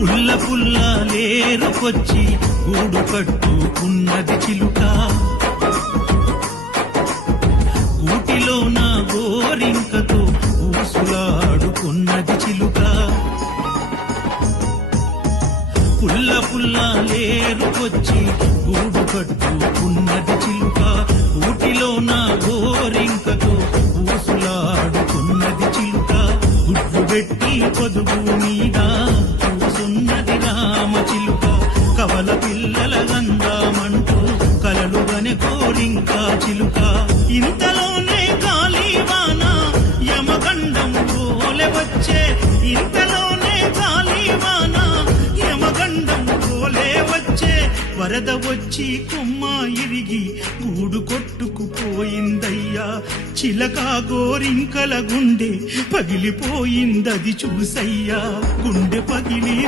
పుల్ల పుల్ల లేరుకొచ్చి గూడు కట్టుకున్నది చిలుక, గూటిలో నా గోరింకతో ఊసులాడుకున్నది చిలుక. పుల్ల పుల్ల లేరుకొచ్చి గూడు కట్టుకున్నది చిలుక, గూటిలో నా గోరింకతో ఊసులాడుకున్నది చిలుక. గుడ్లు పెట్టి పొదుగు మీద కూసున్నది రామ చిలుక, కవల పిల్లల గంధామంటూ కలలుగనే కోరింకా చిలుక. ఇంతలోనే గాలివాన యమగండం పోలే వచ్చే, ఇంతలోనే గాలివాన యమగండం పోలే వచ్చే. వరద వచ్చి కొమ్మ ఇరిగి గూడు కొట్టుకుపోయిందయ్యా, చిలక గోరింకల గుండె పగిలిపోయిందది చూసయ్యా, గుండె పగిలి